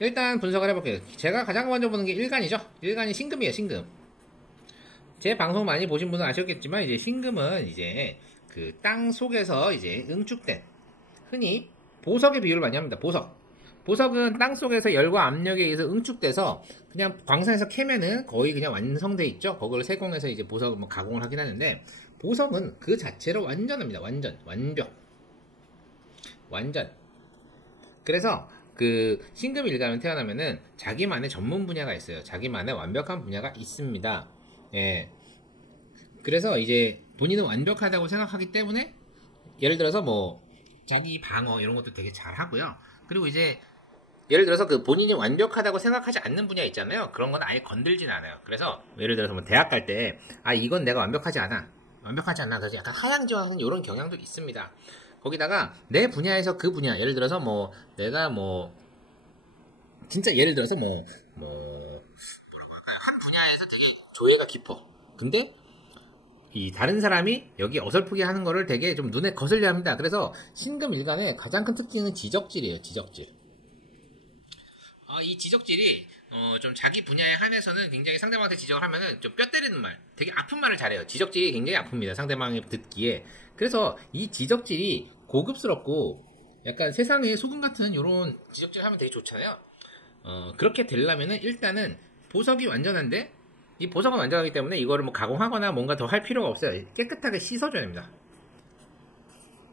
일단 분석을 해볼게요. 제가 가장 먼저 보는 게 일간이죠. 일간이 신금이에요, 신금. 제 방송 많이 보신 분은 아셨겠지만, 이제 신금은 이제 그 땅 속에서 이제 응축된, 흔히 보석의 비유를 많이 합니다. 보석. 보석은 땅 속에서 열과 압력에 의해서 응축돼서 그냥 광산에서 캐면은 거의 그냥 완성돼 있죠. 그걸 세공해서 이제 보석을 뭐 가공을 하긴 하는데, 보석은 그 자체로 완전합니다. 완벽. 완전. 그래서 그 신금 일가면 태어나면은 자기만의 전문 분야가 있어요. 자기만의 완벽한 분야가 있습니다. 예. 그래서 이제 본인은 완벽하다고 생각하기 때문에 예를 들어서 뭐 자기 방어 이런 것도 되게 잘 하고요. 그리고 이제 예를 들어서 그 본인이 완벽하다고 생각하지 않는 분야 있잖아요. 그런 건 아예 건들진 않아요. 그래서 예를 들어서 뭐 대학 갈 때 이건 내가 완벽하지 않아. 그래서 약간 하향지원하는 이런 경향도 있습니다. 거기다가 내 분야에서 그 분야, 예를 들어서 뭐 내가 뭐 진짜 예를 들어서 뭐라고 할까요? 한 분야에서 되게 조예가 깊어. 근데 이 다른 사람이 여기 어설프게 하는 거를 되게 좀 눈에 거슬려 합니다. 그래서 신금 일간의 가장 큰 특징은 지적질이에요. 지적질. 이 지적질이 좀 자기 분야에 한해서는 굉장히 상대방한테 지적을 하면은 좀 뼈 때리는 말, 되게 아픈 말을 잘해요. 지적질이 굉장히 아픕니다. 상대방이 듣기에. 그래서 이 지적질이 고급스럽고 약간 세상에 소금 같은 이런 지적질 하면 되게 좋잖아요. 그렇게 되려면은 일단은 보석이 완전한데, 이 보석은 완전하기 때문에 이거를 뭐 가공하거나 뭔가 더 할 필요가 없어요. 깨끗하게 씻어줘야 됩니다.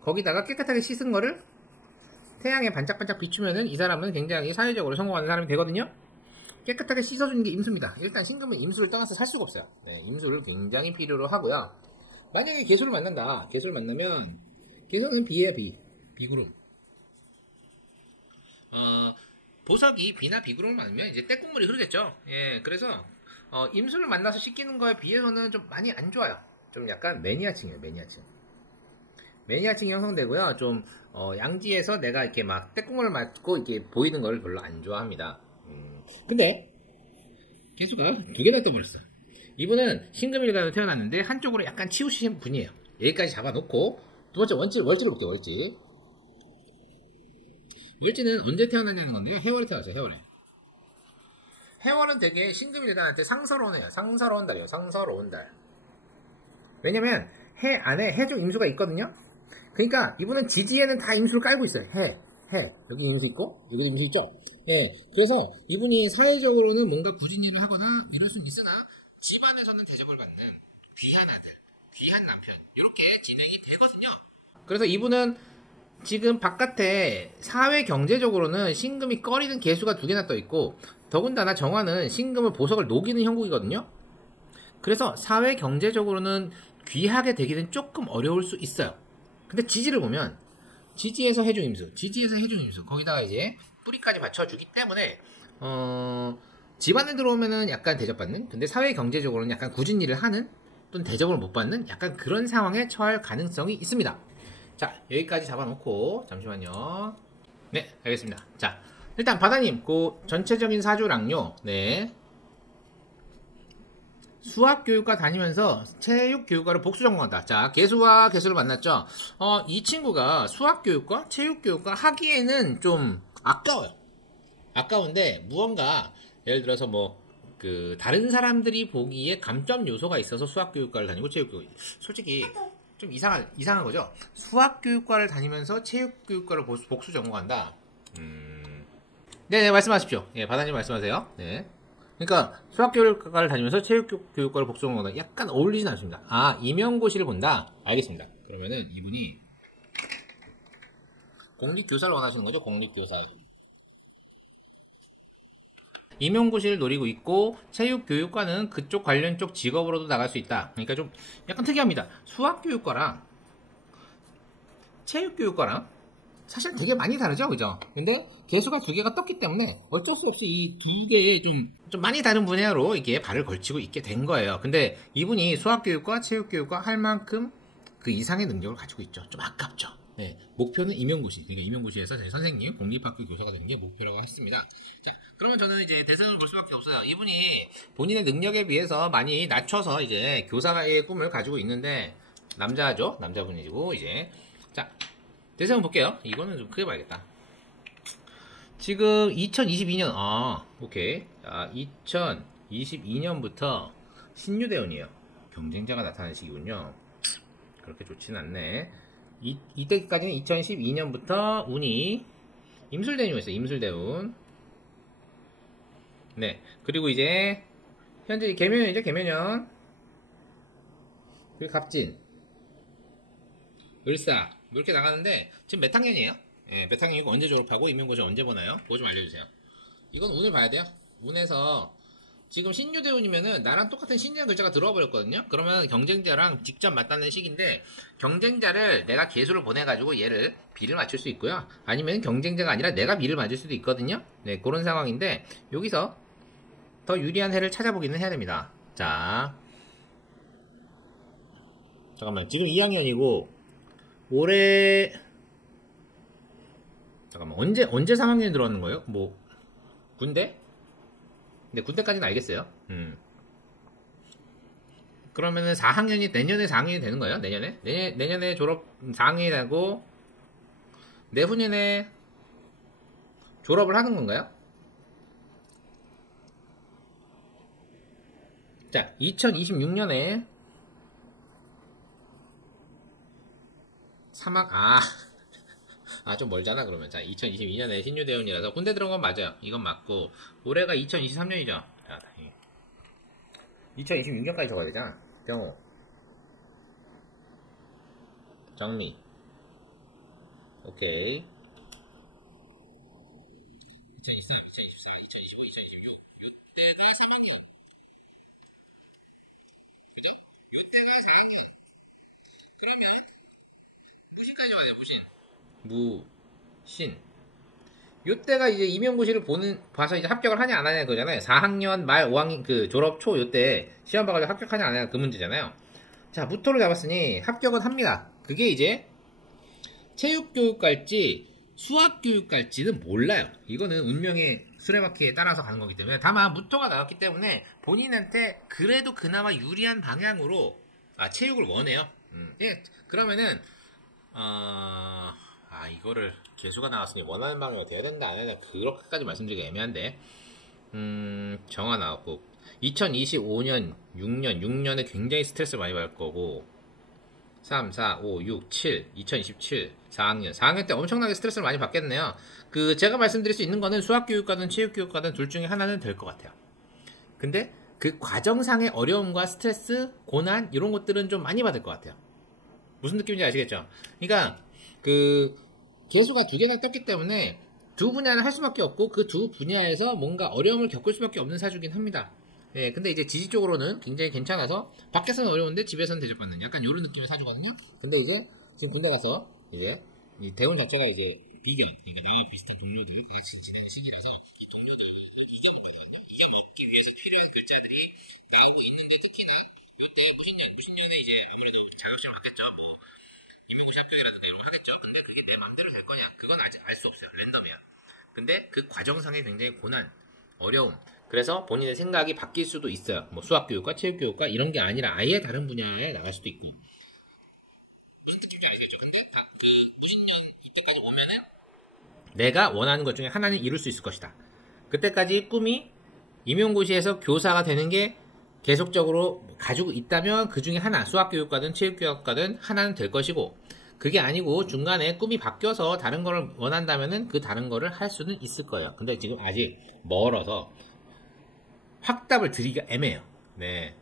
거기다가 깨끗하게 씻은 거를 태양에 반짝반짝 비추면은 이 사람은 굉장히 사회적으로 성공하는 사람이 되거든요. 깨끗하게 씻어주는 게 임수입니다. 일단 신금은 임수를 떠나서 살 수가 없어요. 네, 임수를 굉장히 필요로 하고요. 만약에 개수를 만난다. 개수를 만나면 개수는 비예요. 비구름. 보석이 비나 비구름을 만나면 이제 떼국물이 흐르겠죠. 예, 그래서 임수를 만나서 씻기는 거에 비해서는 좀 많이 안 좋아요. 좀 약간 매니아층이에요. 매니아층이 형성되고요. 좀 양지에서 내가 이렇게 막 떼국물을 맞고 이렇게 보이는 걸 별로 안 좋아합니다. 근데 개수가 두 개나 떠버렸어. 이분은 신금일간으로 태어났는데 한쪽으로 약간 치우신 분이에요. 여기까지 잡아놓고 두 번째 월지를 볼게요. 월지는 언제 태어났냐는 건데요. 해월에 태어났어요. 해월은 되게 신금일간한테 상서로운 해요. 상서로운 달이에요. 상서로운 달. 왜냐면 해 안에 해중 임수가 있거든요. 그러니까 이분은 지지에는 다 임수를 깔고 있어요. 해. 여기 임수 있고 여기 임수 있죠. 예. 그래서 이분이 사회적으로는 뭔가 굳은 일을 하거나 이럴 수는 있으나 집안에서는 대접을 받는 귀한 아들, 귀한 남편 이렇게 진행이 되거든요. 그래서 이분은 지금 바깥에 사회 경제적으로는 신금이 꺼리는 개수가 두 개나 떠 있고, 더군다나 정화는 신금을 보석을 녹이는 형국이거든요. 그래서 사회 경제적으로는 귀하게 되기는 조금 어려울 수 있어요. 근데 지지를 보면 지지에서 해중임수 거기다가 이제 뿌리까지 받쳐주기 때문에 집안에 들어오면은 약간 대접받는, 근데 사회 경제적으로는 약간 굳은 일을 하는 또는 대접을 못 받는 약간 그런 상황에 처할 가능성이 있습니다. 자, 여기까지 잡아놓고 잠시만요. 네, 알겠습니다. 자, 일단 바다님 그 전체적인 사주랑요. 네, 수학교육과 다니면서 체육교육과를 복수전공한다. 자, 개수와 개수를 만났죠. 이 친구가 수학교육과 체육교육과 하기에는 좀 아까운데 무언가 예를 들어서 뭐 그 다른 사람들이 보기에 감점 요소가 있어서 수학교육과를 다니고 체육교육, 솔직히 좀 이상한 거죠. 수학교육과를 다니면서 체육교육과를 복수 전공한다. 네, 말씀하십시오. 예, 바다님 말씀하세요. 네. 그러니까 수학교육과를 다니면서 체육교육과를 복수 전공한다. 약간 어울리진 않습니다. 임용고시를 본다. 알겠습니다. 그러면은 이분이 공립교사를 원하시는 거죠? 공립교사. 임용고시를 노리고 있고 체육교육과는 그쪽 관련 쪽 직업으로도 나갈 수 있다. 그러니까 좀 약간 특이합니다. 수학교육과랑 체육교육과랑 사실 되게 많이 다르죠, 그죠? 근데 개수가 두 개가 떴기 때문에 어쩔 수 없이 이 두 개의 좀 많이 다른 분야로 이게 발을 걸치고 있게 된 거예요. 근데 이분이 수학교육과 체육교육과 할 만큼 그 이상의 능력을 가지고 있죠. 좀 아깝죠. 네, 목표는 임용고시. 그러니까 임용고시에서 제 선생님, 공립학교 교사가 되는 게 목표라고 했습니다. 자, 그러면 저는 이제 대선을 볼 수밖에 없어요. 이분이 본인의 능력에 비해서 많이 낮춰서 이제 교사의 꿈을 가지고 있는데, 남자죠? 남자분이고, 이제. 자, 대선 볼게요. 이거는 좀 크게 봐야겠다. 지금 2022년, 오케이. 2022년부터 신유대운이에요. 경쟁자가 나타나는 시기군요. 그렇게 좋진 않네. 이때까지는 2012년부터 운이 임술대운이었어요. 임술대운. 네. 그리고 이제, 현재 개묘년이죠, 개묘년. 그리고 갑진. 을사. 뭐 이렇게 나가는데, 지금 몇 학년이에요? 예, 몇 학년이고 언제 졸업하고 임용고시 언제 보나요? 그거 좀 알려주세요. 이건 운을 봐야 돼요. 운에서 지금 신유대운이면은 나랑 똑같은 신이라는 글자가 들어와 버렸거든요. 그러면 경쟁자랑 직접 맞닿는 시기인데 경쟁자를 내가 개수를 보내가지고 얘를 비를 맞출 수 있고요. 아니면 경쟁자가 아니라 내가 비를 맞을 수도 있거든요. 네, 그런 상황인데 여기서 더 유리한 해를 찾아보기는 해야 됩니다. 자, 잠깐만. 지금 2학년이고 올해 잠깐만 언제 3학년이 들어왔는 거예요? 뭐 군대? 근데 군대까지는 알겠어요. 그러면은 4학년이 내년에 4학년이 되는 거예요? 내년에 졸업 4학년이 되고 내후년에 졸업을 하는 건가요? 자, 2026년에 좀 멀잖아, 그러면. 자, 2022년에 신유대운이라서 군대 들어간 건 맞아요. 이건 맞고, 올해가 2023년이죠. 자, 2026년까지 적어야 되잖아. 경호. 정리. 오케이. 2023, 2024, 2025, 2026. 요때가 3학년. 그죠? 요때가 4학년. 그러면, 무신까지 와요, 무신. 신. 요때가 이제 임용고시를 봐서 이제 합격을 하냐 안 하냐 그거잖아요. 4학년 말 5학년 그 졸업 초 요때 시험 봐가지고 합격하냐 안 하냐 그 문제잖아요. 자, 무토를 잡았으니 합격은 합니다. 그게 이제 체육교육 갈지 수학교육 갈지는 몰라요. 이거는 운명의 수레바퀴에 따라서 가는 거기 때문에 다만 무토가 나왔기 때문에 본인한테 그래도 그나마 유리한 방향으로 체육을 원해요. 예, 그러면은 이거를 개수가 나왔으니 원하는 방향으로 돼야 된다 안 된다 그렇게까지 말씀드리기 애매한데 정화 나왔고 2025년 6년에 굉장히 스트레스 많이 받을 거고 3, 4, 5, 6, 7 2027 4학년 때 엄청나게 스트레스를 많이 받겠네요. 제가 말씀드릴 수 있는 거는 수학교육과든 체육교육과든 둘 중에 하나는 될 것 같아요. 근데 그 과정상의 어려움과 스트레스, 고난 이런 것들은 좀 많이 받을 것 같아요. 무슨 느낌인지 아시겠죠? 그러니까 개수가 두 개나 떴기 때문에 두 분야를 할 수밖에 없고 그 두 분야에서 뭔가 어려움을 겪을 수밖에 없는 사주긴 합니다. 예, 근데 이제 지지 쪽으로는 굉장히 괜찮아서 밖에서는 어려운데 집에서는 대접받는 약간 이런 느낌의 사주거든요. 근데 이제 지금 군대 가서 이제 이 대운 자체가 이제 비견, 그러니까 나와 비슷한 동료들 같이 지내는 시기라서 이 동료들을 이겨먹어야 되거든요. 이겨먹기 위해서 필요한 글자들이 나오고 있는데 특히나 요때 무신년에 이제 아무래도 자격증을 받겠죠. 뭐 임용고시 합격이라든가 이런 걸 하겠죠. 근데 그게 내 맘대로 될 거냐? 그건 아직 알 수 없어요. 랜덤이야. 근데 그 과정상에 굉장히 고난, 어려움. 그래서 본인의 생각이 바뀔 수도 있어요. 뭐 수학교육과 체육교육과 이런 게 아니라 아예 다른 분야에 나갈 수도 있고. 무슨 느낌인지 아시겠죠? 근데 무신년 이때까지 오면은 내가 원하는 것 중에 하나는 이룰 수 있을 것이다. 그때까지 꿈이 임용고시에서 교사가 되는 게 계속적으로 가지고 있다면 그 중에 하나, 수학교육과든 체육교육과든 하나는 될 것이고 그게 아니고 중간에 꿈이 바뀌어서 다른 걸 원한다면은 그 다른 거를 할 수는 있을 거예요. 근데 지금 아직 멀어서 확답을 드리기가 애매해요. 네.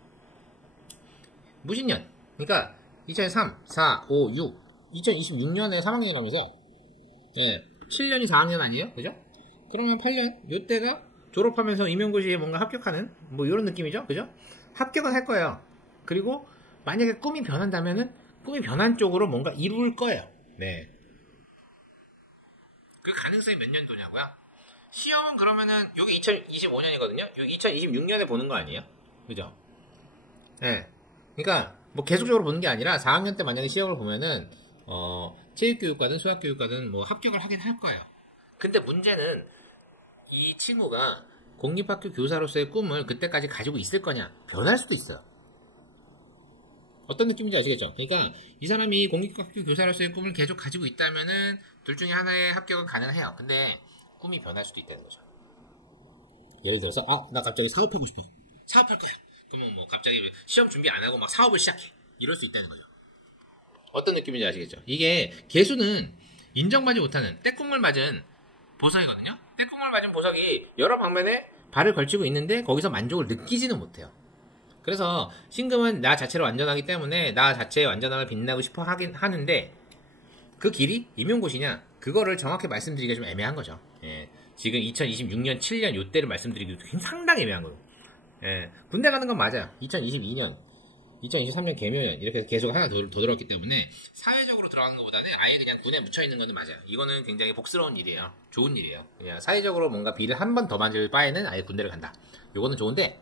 무신년. 그러니까 2003, 4, 5, 6, 2026년에 3학년이라면서 네. 7년이 4학년 아니에요? 그죠? 그러면 8년 요때가 졸업하면서 임용고시에 뭔가 합격하는 뭐 이런 느낌이죠. 그죠? 합격은 할 거예요. 그리고 만약에 꿈이 변한다면은 꿈이 변한 쪽으로 뭔가 이룰 거예요. 네. 그 가능성이 몇 년도냐고요? 시험은 그러면은 여기 2025년이거든요. 여기 2026년에 보는 거 아니에요? 그죠? 네. 그러니까 뭐 계속적으로 보는 게 아니라 4학년 때 만약에 시험을 보면은 체육교육과든 수학교육과든 뭐 합격을 하긴 할 거예요. 근데 문제는 이 친구가 공립학교 교사로서의 꿈을 그때까지 가지고 있을 거냐? 변할 수도 있어요. 어떤 느낌인지 아시겠죠? 그러니까 이 사람이 공립학교 교사로서의 꿈을 계속 가지고 있다면은 둘 중에 하나의 합격은 가능해요. 근데 꿈이 변할 수도 있다는 거죠. 예를 들어서 나 갑자기 사업하고 싶어. 사업할 거야. 그러면 뭐 갑자기 시험 준비 안 하고 막 사업을 시작해. 이럴 수 있다는 거죠. 어떤 느낌인지 아시겠죠? 이게 개수는 인정받지 못하는 떼국물 맞은 보석이거든요. 떼국물 맞은 보석이 여러 방면에 발을 걸치고 있는데 거기서 만족을 느끼지는 못해요. 그래서 신금은 나 자체로 완전하기 때문에 나 자체의 완전함을 빛나고 싶어 하긴 하는데 그 길이 임용고시냐? 그거를 정확히 말씀드리기가 좀 애매한 거죠. 예. 지금 2026년 7년 요때를 말씀드리기도 상당히 애매한 거예요. 예. 군대 가는 건 맞아요. 2022년 2023년 개묘년 이렇게 해서 계속 하나 더 들었기 때문에 사회적으로 들어가는 것보다는 아예 그냥 군에 묻혀있는 거는 맞아요. 이거는 굉장히 복스러운 일이에요. 좋은 일이에요. 그냥 사회적으로 뭔가 비를 한 번 더 만질 바에는 아예 군대를 간다. 요거는 좋은데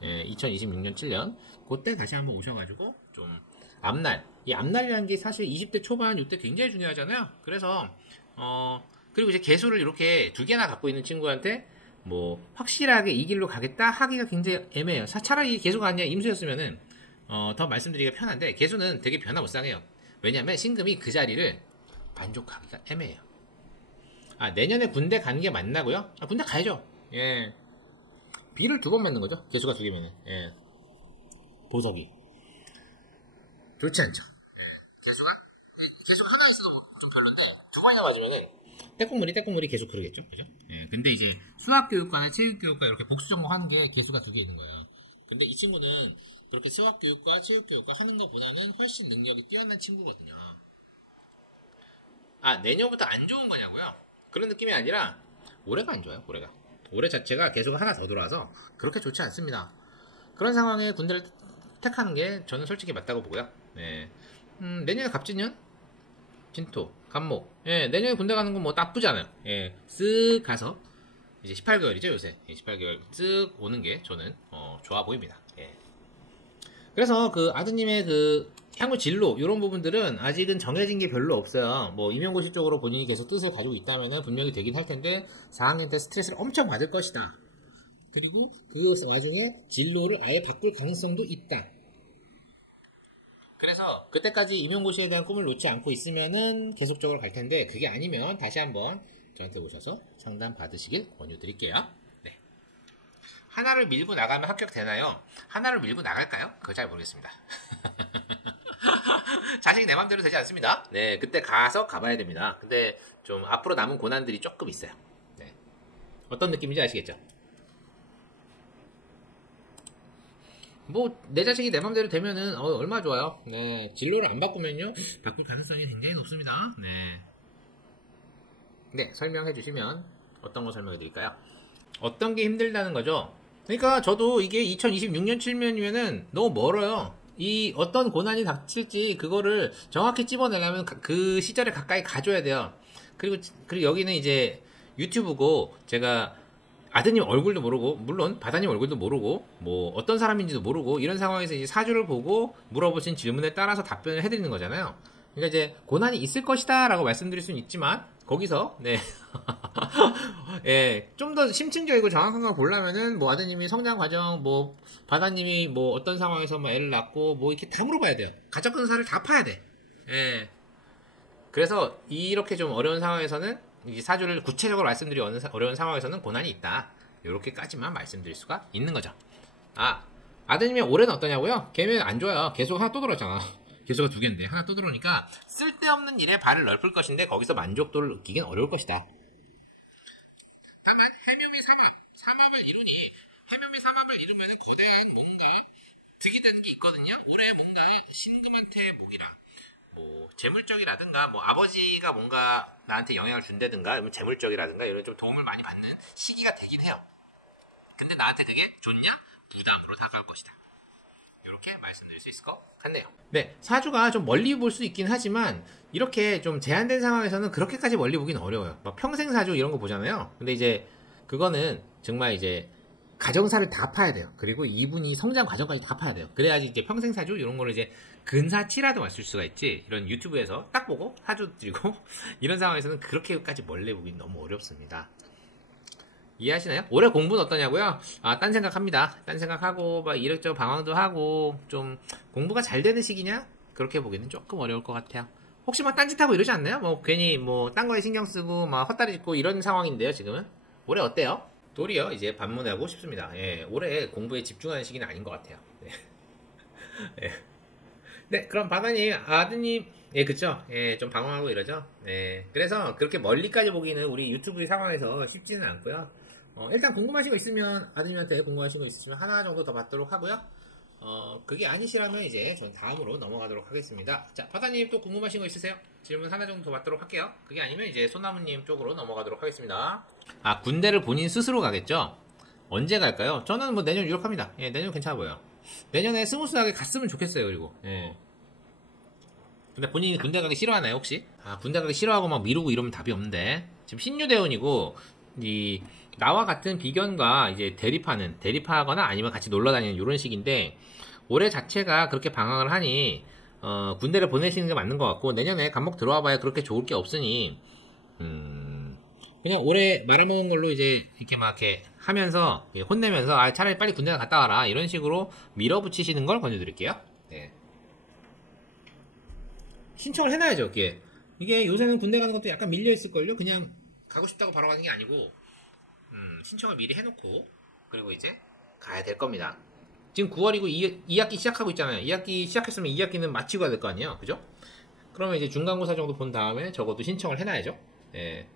2026년 7년 그때 다시 한번 오셔가지고 좀 앞날 이 앞날이라는 게 사실 20대 초반 이때 굉장히 중요하잖아요. 그래서 그리고 이제 개수를 이렇게 두 개나 갖고 있는 친구한테 뭐 확실하게 이 길로 가겠다 하기가 굉장히 애매해요. 차라리 개수가 아니라 임수였으면은 더 말씀드리기가 편한데 개수는 되게 변화무쌍해요. 왜냐면 신금이 그 자리를 만족하기가 애매해요. 내년에 군대 가는 게 맞나고요? 군대 가야죠. 예. 비를 두 번 맞는 거죠. 개수가 두 개면은. 예. 보석이 좋지 않죠. 개수 하나 있어도 좀 별론데 두 번이나 맞으면은 떼국물이 계속 그러겠죠. 그죠? 예. 근데 이제 수학교육과나 체육교육과 이렇게 복수전공 하는 게 개수가 두 개 있는 거예요. 근데 이 친구는 그렇게 수학교육과 체육교육과 하는 것보다는 훨씬 능력이 뛰어난 친구거든요. 내년부터 안 좋은 거냐고요? 그런 느낌이 아니라 올해가 안 좋아요. 올해 자체가 계속 하나 더 들어와서 그렇게 좋지 않습니다. 그런 상황에 군대를 택하는 게 저는 솔직히 맞다고 보고요. 네. 내년에 갑진년? 진토, 간목. 예, 내년에 군대 가는 건 뭐 나쁘지 않아요. 예, 쓱 가서 이제 18개월이죠 요새. 18개월 쓱 오는 게 저는 좋아 보입니다. 예. 그래서 그 아드님의 그 향후 진로 이런 부분들은 아직은 정해진 게 별로 없어요. 뭐 임용고시 쪽으로 본인이 계속 뜻을 가지고 있다면은 분명히 되긴 할 텐데 4학년 때 스트레스를 엄청 받을 것이다. 그리고 그 와중에 진로를 아예 바꿀 가능성도 있다. 그래서 그때까지 임용고시에 대한 꿈을 놓지 않고 있으면은 계속적으로 갈 텐데 그게 아니면 다시 한번 저한테 오셔서 상담 받으시길 권유드릴게요. 네. 하나를 밀고 나가면 합격되나요? 하나를 밀고 나갈까요? 그거 잘 모르겠습니다. 자식이 내 맘대로 되지 않습니다. 네, 그때 가봐야 됩니다. 근데 좀 앞으로 남은 고난들이 조금 있어요. 네. 어떤 느낌인지 아시겠죠? 뭐 내 자식이 내 맘대로 되면은 얼마나 좋아요. 네, 진로를 안 바꾸면요 바꿀 가능성이 굉장히 높습니다. 네, 설명해 주시면 어떤 거 설명해 드릴까요? 어떤 게 힘들다는 거죠. 그러니까 저도 이게 2026년 7년이면은 너무 멀어요. 이 어떤 고난이 닥칠지 그거를 정확히 찝어내려면 그 시절에 가까이 가줘야 돼요. 그리고 여기는 이제 유튜브고 제가 아드님 얼굴도 모르고 물론 바다님 얼굴도 모르고 뭐 어떤 사람인지도 모르고 이런 상황에서 이제 사주를 보고 물어보신 질문에 따라서 답변을 해드리는 거잖아요. 그러니까 이제 고난이 있을 것이다 라고 말씀드릴 수는 있지만 거기서 네 예, 좀 더 심층적이고 정확한 걸 보려면은 뭐 아드님이 성장 과정 뭐 바다님이 뭐 어떤 상황에서 뭐 애를 낳고 뭐 이렇게 다 물어봐야 돼요. 가족 근사를 다 파야 돼. 예. 그래서 이렇게 좀 어려운 상황에서는 이 사주를 구체적으로 말씀드리 어려운 상황에서는 고난이 있다. 이렇게까지만 말씀드릴 수가 있는 거죠. 아드님의 올해는 어떠냐고요? 걔는 안 좋아요. 개수가 하나 또 들어왔잖아. 개수가 두 개인데 하나 또 들어오니까 쓸데없는 일에 발을 넓힐 것인데 거기서 만족도를 느끼긴 어려울 것이다. 다만 해묘미 삼합을 이루니 해묘미 삼합을 이루면 거대한 뭔가 득이 되는 게 있거든요. 올해 뭔가 신금한테 목이라 뭐 재물적이라든가 뭐 아버지가 뭔가 나한테 영향을 준다든가 이런 재물적이라든가 이런 좀 도움을 많이 받는 시기가 되긴 해요. 근데 나한테 그게 좋냐? 부담으로 다가올 것이다. 이렇게 말씀드릴 수 있을 것 같네요. 네, 사주가 좀 멀리 볼 수 있긴 하지만 이렇게 좀 제한된 상황에서는 그렇게까지 멀리 보긴 어려워요. 막 평생 사주 이런 거 보잖아요. 근데 이제 그거는 정말 이제 가정사를 다 파야 돼요. 그리고 이분이 성장 과정까지 다 파야 돼요. 그래야지 이제 평생 사주 이런 거를 이제 근사치라도 맞출 수가 있지. 이런 유튜브에서 딱 보고 사주 드리고 이런 상황에서는 그렇게까지 멀리 보긴 너무 어렵습니다. 이해하시나요? 올해 공부는 어떠냐고요? 딴 생각합니다. 딴 생각하고 막 이력저력 방황도 하고 좀 공부가 잘 되는 시기냐? 그렇게 보기는 조금 어려울 것 같아요. 혹시 뭐 딴짓하고 이러지 않나요? 뭐 괜히 뭐 딴 거에 신경 쓰고 막 헛다리 짚고 이런 상황인데요, 지금은. 올해 어때요? 도리어 이제 반문하고 싶습니다. 예, 올해 공부에 집중하는 시기는 아닌 것 같아요. 네. 예. 네, 그럼 바다님, 아드님, 예, 그쵸? 예, 좀 방황하고 이러죠? 예, 그래서 그렇게 멀리까지 보기는 우리 유튜브 상황에서 쉽지는 않고요. 일단 궁금하신 거 있으면, 아드님한테 궁금하신 거 있으시면 하나 정도 더 받도록 하고요. 그게 아니시라면 이제 전 다음으로 넘어가도록 하겠습니다. 자, 바다님 또 궁금하신 거 있으세요? 질문 하나 정도 더 받도록 할게요. 그게 아니면 이제 소나무님 쪽으로 넘어가도록 하겠습니다. 아, 군대를 본인 스스로 가겠죠? 언제 갈까요? 저는 뭐 내년 유력합니다. 예, 내년 괜찮아 보여요. 내년에 스무스하게 갔으면 좋겠어요, 그리고. 예. 근데 본인이 군대 가기 싫어하나요, 혹시? 아, 군대 가기 싫어하고 막 미루고 이러면 답이 없는데. 지금 신유대원이고, 나와 같은 비견과 이제 대립하거나 아니면 같이 놀러 다니는 이런 식인데, 올해 자체가 그렇게 방황을 하니, 군대를 보내시는 게 맞는 것 같고, 내년에 감목 들어와 봐야 그렇게 좋을 게 없으니, 그냥 올해 말아먹은 걸로 이제 이렇게 막 이렇게 하면서, 혼내면서, 아, 차라리 빨리 군대 갔다 와라. 이런 식으로 밀어붙이시는 걸 권유드릴게요. 네. 신청을 해놔야죠, 이게 요새는 군대 가는 것도 약간 밀려있을걸요? 그냥 가고 싶다고 바로 가는 게 아니고, 신청을 미리 해놓고, 그리고 이제 가야 될 겁니다. 지금 9월이고 2학기 시작하고 있잖아요. 2학기 시작했으면 2학기는 마치고 가야 될 거 아니에요? 그죠? 그러면 이제 중간고사 정도 본 다음에 적어도 신청을 해놔야죠. 예.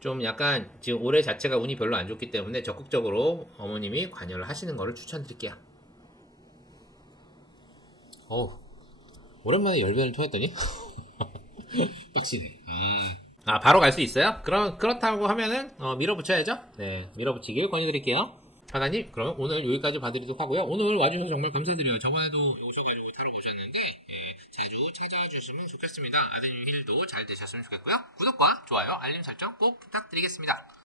좀 약간 지금 올해 자체가 운이 별로 안 좋기 때문에 적극적으로 어머님이 관여를 하시는 거를 추천드릴게요. 어우, 오랜만에 열변을 토했더니 빡치네. 아, 바로 갈 수 있어요? 그렇다고 하면은 밀어붙여야죠. 네, 밀어붙이길 권유드릴게요. 하나님, 그럼 오늘 여기까지 봐드리도록 하고요. 오늘 와주셔서 정말 감사드려요. 저번에도 오셔가지고 다뤄보셨는데 자주 찾아와 주시면 좋겠습니다. 아드님 힐도 잘 되셨으면 좋겠고요. 구독과 좋아요, 알림 설정 꼭 부탁드리겠습니다.